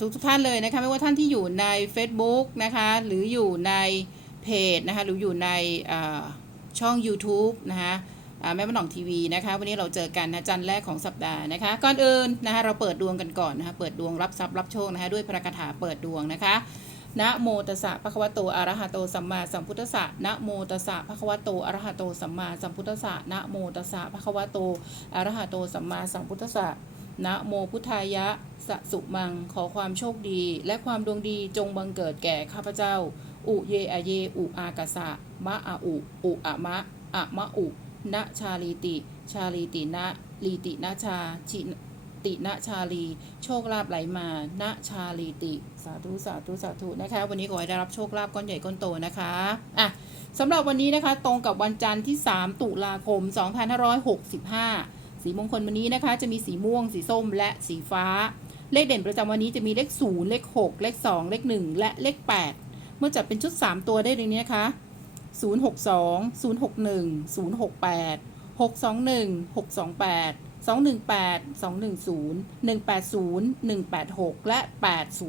ทุกทุกท่านเลยนะคะไม่ว่าท่านที่อยู่ใน Facebook นะคะหรืออยู่ในเพจนะคะหรืออยู่ในช่อง YouTube นะคะแม่บ้านหนองทีวีนะคะวันนี้เราเจอกันนะจันแรกของสัปดาห์นะคะก่อนอื่นนะคะเราเปิดดวงกันก่อนนะคะเปิดดวงรับทรัพย์รับโชคนะคะด้วยพระคาถาเปิดดวงนะคะนะโมตัสสะภะคะวะโตอะระหะโตสัมมาสัมพุทธัสสะนะโมตัสสะภะคะวะโตอะระหะโตสัมมาสัมพุทธัสสะนะโมตัสสะภะคะวะโตอะระหะโตสัมมาสัมพุทธัสสะ นะโมพุทธายะสะสุมัง ขอความโชคดี และความดวงดีจงบังเกิดแก่ข้าพเจ้า อุเยอะเย อุอากาสะ มะอาอุ อุอะมะ อะมะอุนะชาลีติ ชาลีตินะลีตินะชาชิตินะชาลี โชคลาภไหลมานะชาลีติ สาธุ สาธุ สาธุ นะคะ วันนี้ขอให้ได้รับโชคลาภก้อนใหญ่ก้อนโตนะคะ อะสำหรับวันนี้นะคะ ตรงกับวันจันทร์ที่ 3 ตุลาคม 2565 สีมงคลวันนี้นะคะ จะมีสีม่วง สีส้มและสีฟ้า เลขเด่นประจำวันนี้จะมีเลข 0 เลข 6 เลข 2 เลข 1 และเลข 8 เมื่อจัดเป็นชุด 3 ตัวได้ดังนี้นะคะ 062 061 068 621 628 218 210 180 186 และ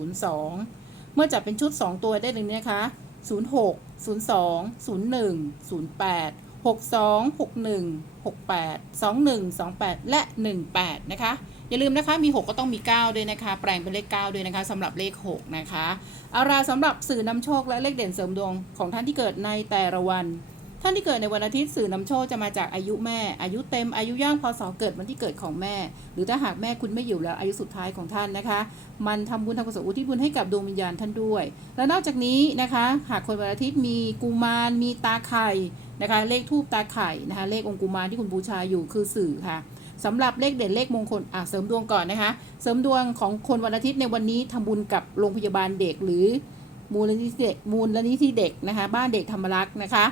802 เมื่อจัดเป็นชุด 2 ตัวได้ดังนี้นะคะ 06 02 01 08 62 61 68 21 28 และ 18 นะคะ อย่าลืมนะคะมี 6 ก็ต้องมี 9 ด้วยนะคะ แปลงเป็นเลข 9 ด้วยนะคะสำหรับเลข 6 นะคะเอาราสำหรับสื่อนำโชคและเลขเด่นเสริมดวงของท่านที่เกิดในแต่ละวัน ท่านที่เกิดในวันอาทิตย์สื่อนำโชคจะมาจากอายุแม่ อายุเต็มอายุย่างพศเกิดวันที่เกิดของแม่ หรือถ้าหากแม่คุณไม่อยู่แล้วอายุสุดท้ายของท่านนะคะ มันทำบุญทำกุศลอุทิศบุญให้กับดวงวิญญาณท่านด้วย และนอกจากนี้นะคะ หากคนวันอาทิตย์มีกุมารมีตาไข่ นะคะ เลขทูปตาไข่นะคะ เลของค์กุมารที่คุณบูชาอยู่คือสื่อค่ะสำหรับเลขเด่นเลขมงคลอะเสริมดวงก่อนนะคะ เสริมดวงของคนวันอาทิตย์ในวันนี้ทำบุญกับโรงพยาบาลเด็กหรือมูลนิธิเด็กมูลนิธิเด็กนะคะ บ้านเด็กธรรมรักษ์นะคะ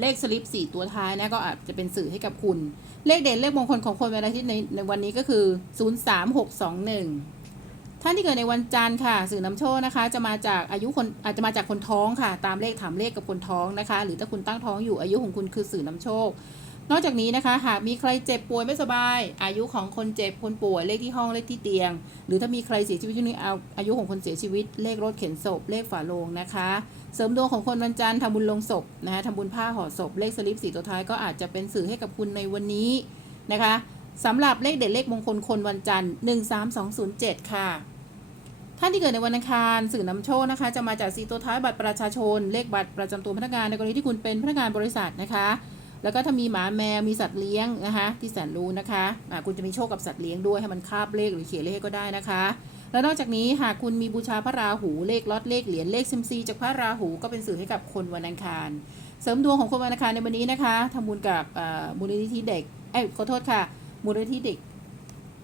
เลขสลิป4ตัวท้ายนะก็อาจจะเป็นสื่อให้กับคุณ เลขเด่นเลขมงคลของคนวันอาทิตย์ในในวันนี้ก็คือ 03621 ท่านที่เกิดในวันจันทร์ค่ะ สื่อนำโชคนะคะ จะมาจากอายุคนอาจจะมาจากคนท้องค่ะ ตามเลขถามเลขกับคนท้องนะคะ หรือถ้าคุณตั้งท้องอยู่อายุของคุณคือสื่อนำโชค นอกจากนี้นะคะ หากมีใครเจ็บป่วยไม่สบาย อายุของคนเจ็บคนป่วยเลขที่ห้องเลขที่เตียง หรือถ้ามีใครเสียชีวิตที่นี่เอาอายุของคนเสียชีวิต เลขรถเข็นศพเลขฝาโลงนะคะ เสริมดวงของคนวันจันทร์ทำบุญลงศพนะคะทำบุญผ้าห่อศพเลขสลิปสีตัวท้ายก็อาจจะเป็นสื่อให้กับคุณในวันนี้นะคะ สำหรับเลขเด็ดเลขมงคลคนวันจันทร์ 13207 ค่ะ ท่านที่เกิดในวันอังคารสื่อนำโชคนะคะ จะมาจากสีตัวท้ายบัตรประชาชน เลขบัตรประจำตัวพนักงานในกรณีที่คุณเป็นพนักงานบริษัทนะคะ แล้วก็ถ้ามีหมาแมวมีสัตว์เลี้ยงนะคะ ที่แสนรู้นะคะอ่าคุณจะมีโชคกับสัตว์เลี้ยงด้วยให้มันคาบเลขหรือเขียนเลขให้ก็ได้นะคะ แล้วนอกจากนี้หากคุณมีบูชาพระราหูเลขล็อตเลขเหรียญเลขซิมซีจากพระราหูก็เป็นสื่อให้กับคนวันอังคารเสริมดวงของคนวันอังคารในวันนี้นะคะทำบุญกับมูลนิธิเด็กเอ้ขอโทษค่ะ มูลนิธิเด็ก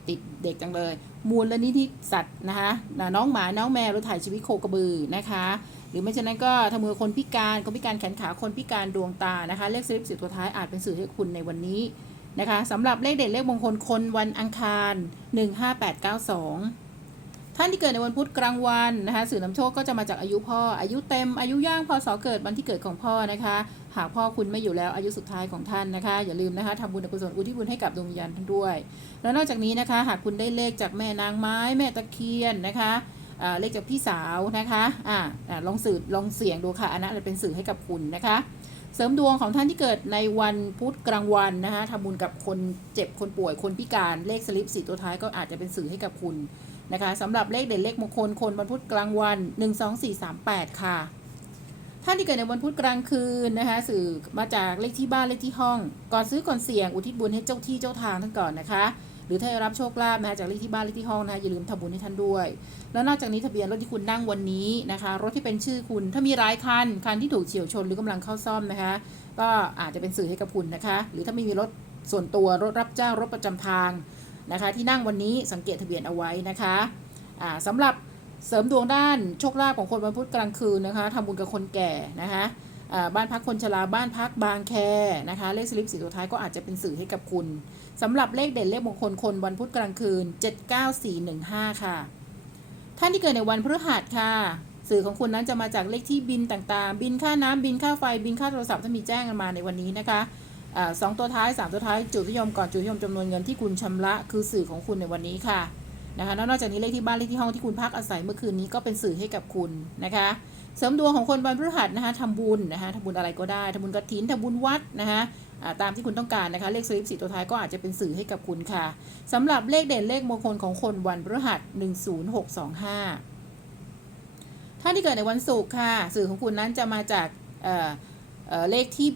ติดเด็กจังเลย มูลนิธิสัตว์นะคะน้องหมาน้องแมวหรือถ่ายชีวิตโคกระบือนะคะ หรือไม่เช่นนั้นก็ทำมือคนพิการคนพิการแขนขาคนพิการดวงตานะคะ เลขสลิปสิบตัวท้ายอาจเป็นสื่อให้คุณในวันนี้นะคะสำหรับเลขเด็ดเลขมงคลคนวันอังคาร 15892 ท่านที่เกิดในวันพุธกลางวันนะคะ สื่อนำโชคก็จะมาจากอายุพ่อ อายุเต็ม อายุย่างพศเกิดวันที่เกิดของพ่อนะคะ หากพ่อคุณไม่อยู่แล้วอายุสุดท้ายของท่านนะคะ อย่าลืมนะคะทำบุญกุศลอุทิศบุญให้กับดวงวิญญาณท่านด้วย แล้วนอกจากนี้นะคะ หากคุณได้เลขจากแม่นางไม้ แม่ตะเคียนนะคะเลขจากพี่สาวนะคะอ่าลองสื่อลองเสี่ยงดูค่ะอันนั้นเป็นสื่อให้กับคุณนะคะ เสริมดวงของท่านที่เกิดในวันพุธกลางวันนะคะทำบุญกับคนเจ็บคนป่วยคนพิการเลขสลิปสี่ตัวท้ายก็อาจจะเป็นสื่อให้กับคุณ นะคะสำหรับเลขเด่นเลขมงคลคนวันพุธกลางวัน 1 2 4 3 8 ค่ะ ท่านที่เกิดในวันพุธกลางคืนนะคะสื่อมาจากเลขที่บ้านเลขที่ห้อง ก่อนซื้อก่อนเสี่ยงอุทิศบุญให้เจ้าที่เจ้าทางท่านก่อนนะคะหรือถ้าได้รับโชคลาภนะคะจากเลขที่บ้านเลขที่ห้องนะคะอย่าลืมทำบุญให้ท่านด้วย แล้วนอกจากนี้ทะเบียนรถที่คุณนั่งวันนี้นะคะ รถที่เป็นชื่อคุณถ้ามีหลายคันคันที่ถูกเฉียวชนหรือกำลังเข้าซ่อมนะคะ ก็อาจจะเป็นสื่อให้กับคุณนะคะ หรือถ้าไม่มีรถส่วนตัวรถรับจ้างรถประจำทาง นะคะที่นั่งวันนี้สังเกตทะเบียนเอาไว้นะคะอ่าสำหรับเสริมดวงด้านโชคลาภของคนวันพุธกลางคืนนะคะทำบุญกับคนแก่นะคะบ้านพักคนชราบ้านพักบางแคนะคะเลขสลิปสีตัวท้ายก็อาจจะเป็นสื่อให้กับคุณสำหรับเลขเด่นเลขมงคลคนวันพุธกลางคืน 79415 ค่ะ ท่านที่เกิดในวันพฤหัสค่ะ สื่อของคุณนั้นจะมาจากเลขที่บินต่างๆ บินค่าน้ำบินค่าไฟบินค่าโทรศัพท์ถ้ามีแจ้งกันมาในวันนี้นะคะ สองตัวท้าย 3 ตัวท้ายจุดนิยมก่อนจุดนิยมจำนวนเงินที่คุณชำระคือสื่อของคุณในวันนี้ค่ะนะคะนอกจากนี้เลขที่บ้านเลขที่ห้องที่คุณพักอาศัยเมื่อคืนนี้ก็เป็นสื่อให้กับคุณนะคะเสริมดวงของคนวันพฤหัสนะคะทำบุญนะคะทำบุญอะไรก็ได้ทำบุญกระถินทำบุญวัดนะคะตามที่คุณต้องการนะคะเลขสลิปสีตัวท้ายก็อาจจะเป็นสื่อให้กับคุณค่ะสำหรับเลขเด่นเลขมงคลของคนวันพฤหัส 10625ท่านที่เกิดในวันศุกร์ค่ะ สื่อของคุณนั้นจะมาจาก เลขที่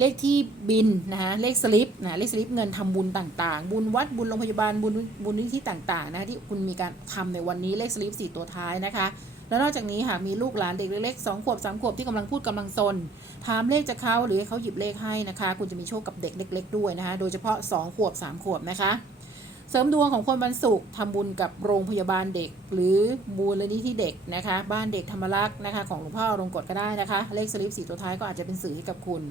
เลขที่บินนะคะเลขสลิปนะเลขสลิปเงินทำบุญต่างๆ บุญวัดบุญโรงพยาบาลบุญบุญนิธิต่างๆนะคะที่คุณมีการทำในวันนี้เลขสลิปสี่ตัวท้ายนะคะ แล้วนอกจากนี้หากมีลูกหลานเด็กเล็กๆสองขวบสามขวบที่กำลังพูดกำลังซนถามเลขจากเขาหรือให้เขาหยิบเลขให้นะคะ คุณจะมีโชคกับเด็กเล็ก ๆ ด้วยนะคะ โดยเฉพาะ2ขวบ3ขวบนะคะ เสริมดวงของคนวันศุกร์ทำบุญกับโรงพยาบาลเด็ก หรือมูลนิธิเด็กนะคะ บ้านเด็กธรรมรักษ์นะคะ ของหลวงพ่อรงกฎก็ได้นะคะ เลขสลิปสีตัวท้ายก็อาจจะเป็นสื่อให้กับคุณ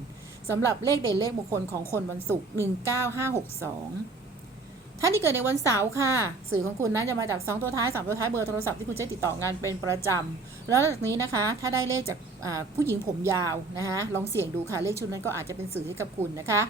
สำหรับเลขเด่นเลขมงคลของคนวันศุกร์19562 ท่านที่เกิดในวันเสาร์ค่ะ สื่อของคุณนั้นจะมาจาก 2 ตัวท้าย 3 ตัวท้ายเบอร์โทรศัพท์ที่คุณใช้ติดต่องานเป็นประจำ แล้วจากนี้นะคะ ถ้าได้เลขจากผู้หญิงผมยาวนะคะลองเสี่ยงดูค่ะ เลขชุดนั้นก็อาจจะเป็นสื่อให้กับคุณนะคะ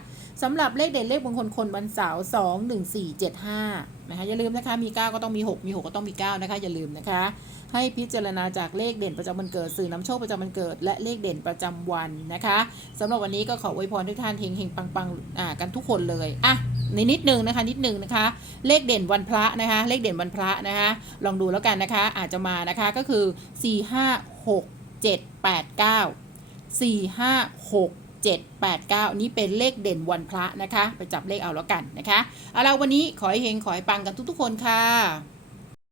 สำหรับเลขเด่นเลขมงคลคนวันเสาร์2 1 4 7 5นะคะอย่าลืมนะคะมี 9 ก็ต้องมี 6 มี 6 ก็ต้องมี 9 นะคะอย่าลืมนะคะ ให้พิจารณาจากเลขเด่นประจำวันเกิด สื่อนำโชคประจำวันเกิด และเลขเด่นประจำวันนะคะสำหรับวันนี้ก็ขออวยพรทุกท่านเฮงเฮงปังปังอ่ากันทุกคนเลยอะในนิดนึงนะคะนิดนึงนะคะ เลขเด่นวันพระนะคะ เลขเด่นวันพระนะคะ ลองดูแล้วกันนะคะ อาจจะมานะคะก็คือ 4 5 6 7 8 9 4 5 6 7 8 9 นี่เป็นเลขเด่นวันพระนะคะ ไปจับเลขเอาแล้วกันนะคะ เอาละวันนี้ขอให้เฮงขอให้ปังกันทุกๆคนค่ะ